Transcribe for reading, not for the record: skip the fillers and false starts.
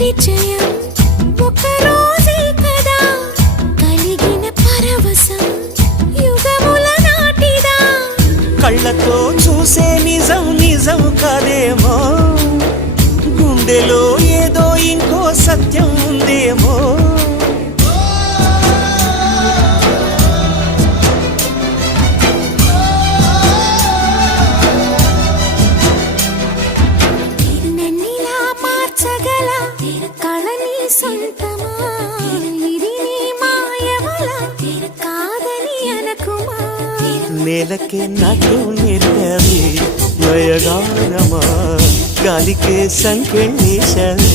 పరిచయం ఒక రోజే కదా కలిగిన పరవశం యుగముల నాటిదా కళ్ళతో చూసే నిజం నిజం కాదేమో గుండెలో ఏదో ఇంకో సత్యం ఉందేమో నన్నిలా మార్చగల కళని సొంతమా ఇది నీ మాయవల కాదని అనకుమా నేలకే నాటు నేర్పవి నయగానమా గాలికే సంకెళ్ళేశవే